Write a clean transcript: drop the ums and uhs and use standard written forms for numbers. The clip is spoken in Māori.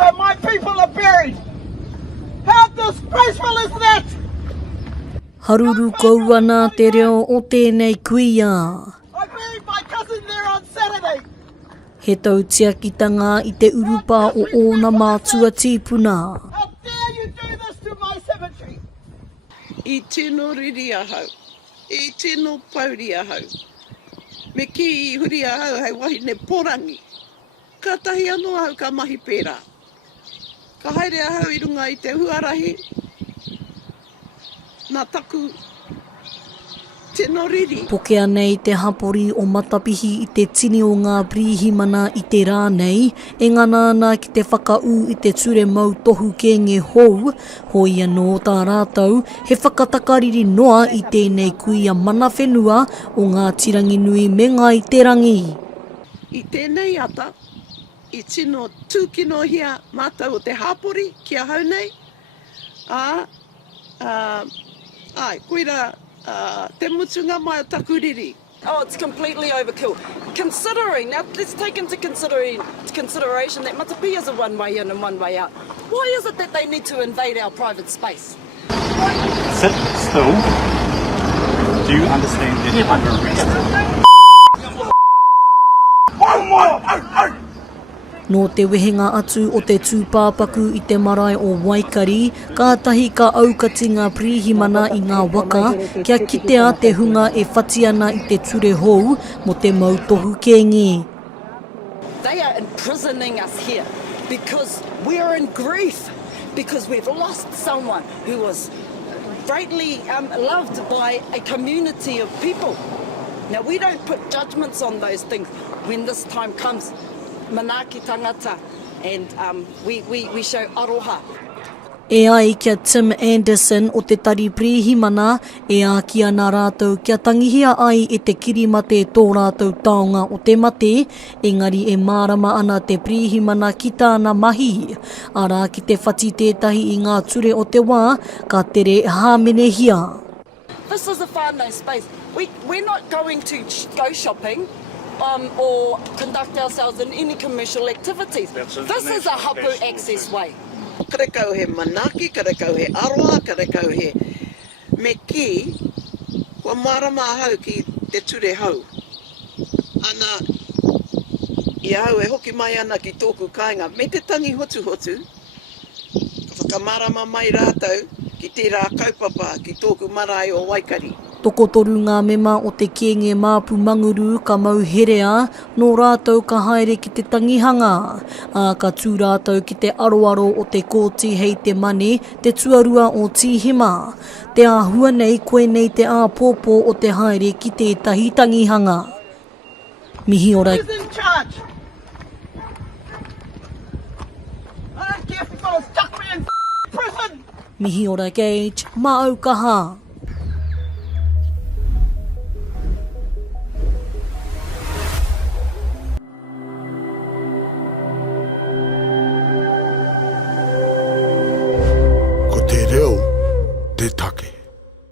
where my people are buried. How disgraceful is that? Haruru kauana te reo o tēnei kuia. I buried my cousin there on Saturday. He tautiakitanga i te urupā o ōna mātua tīpuna. How dare you do this to my cemetery? I tino riri ahau, I tino pauri ahau. Me ki I huri ahau hei wahine porangi. Ka tahi anō ahau ka mahi pērā. Ka haere ahau I runga I te huarahi. Nā taku tino riri. Pokea nei te hapori o Matapihi I te tini o ngā prihimana I te rā nei, e ngana ana ki te whakau I te ture mau tohu kenge hou, hoi anō tā rātou, he whakatakariri noa I tēnei kuia mana whenua o ngā tirangi nui me ngā I te rangi. I tēnei ata, I tino tūkino hia mātou o te hapori kia hau nei. Ai, koira te mutunga mai o taku riri. Oh, it's completely overkill. Considering, now let's take into consideration that Matapihi is a one way in and one way out. Why is it that they need to invade our private space? Sit still. Do you understand that you're under arrest? No te wehenga atu o te tūpāpaku I te marae o Waikari, kātahi ka aukati ngā prihimana I ngā waka, kia kitea te hunga e whati ana I te ture hou mo te mautohu kengi. They are imprisoning us here because we are in grief, because we've lost someone who was greatly loved by a community of people. Now, we don't put judgments on those things when this time comes. Manaki tangata, and we show aroha. E ai kia Tim Anderson o te tari prihimana, e a kia nā rātou kia tangihia ai e te kirimate tō rātou taonga o te mate, engari e mārama ana te prihimana ki tāna mahi. Arā ki te whati tētahi I ngā ture o te wā, ka tere hāmenehia. This is a whānau space. We're not going to go shopping or conduct ourselves in any commercial activities. This is a hapu access way. Kare kau he manaki, kare kau he aroa, kare kau he me ki, kua marama hau ki te ture hau. Ana, I hau e hoki mai ana ki tōku kāinga, me te tangi hotu hotu, whakamarama mai rātou ki te rā kaupapa ki tōku marae o Waikari. Tokotoru ngā mema o te kenge māpu manguru ka mau herea, nō rātou ka haere ki te tangihanga. Ka tū rātou ki te aroaro o te kōti hei te mane, te tuarua o tihima. Te āhua nei koe nei te āpōpō o te haere ki tētahi tangihanga. Mihiora Who's in charge? I don't care if you're going to stuck me in prison. Mihiora Gage, Aukaha.